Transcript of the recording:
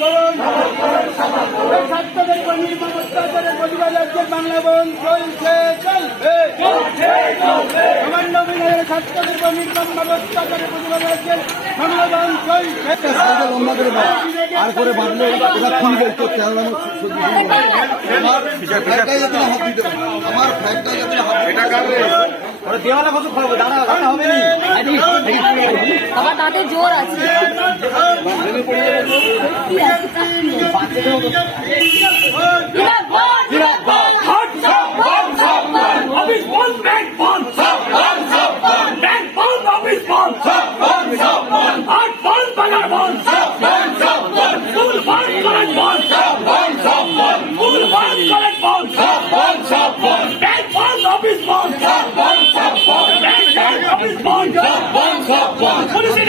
করুন। ছাত্রদের উপর নির্মম অত্যাচারের প্রতিবাদে আজকের বাংলা বন্ধ চলছে, চলবে। সামান্য বিনয়ের ছাত্রদের উপর নির্মম অত্যাচারের প্রতিবাদে আজকের বাংলা বন্ধ চলছে। আর করে বাঁধলে ওরা খুলবে তো কেন আমার ফ্ল্যাটটা যাতে এটা কাটবে ওরা দেওয়ালে কত খাবে দাদা কথা হবে না আমার দাঁতে জোর আছে পুলিশের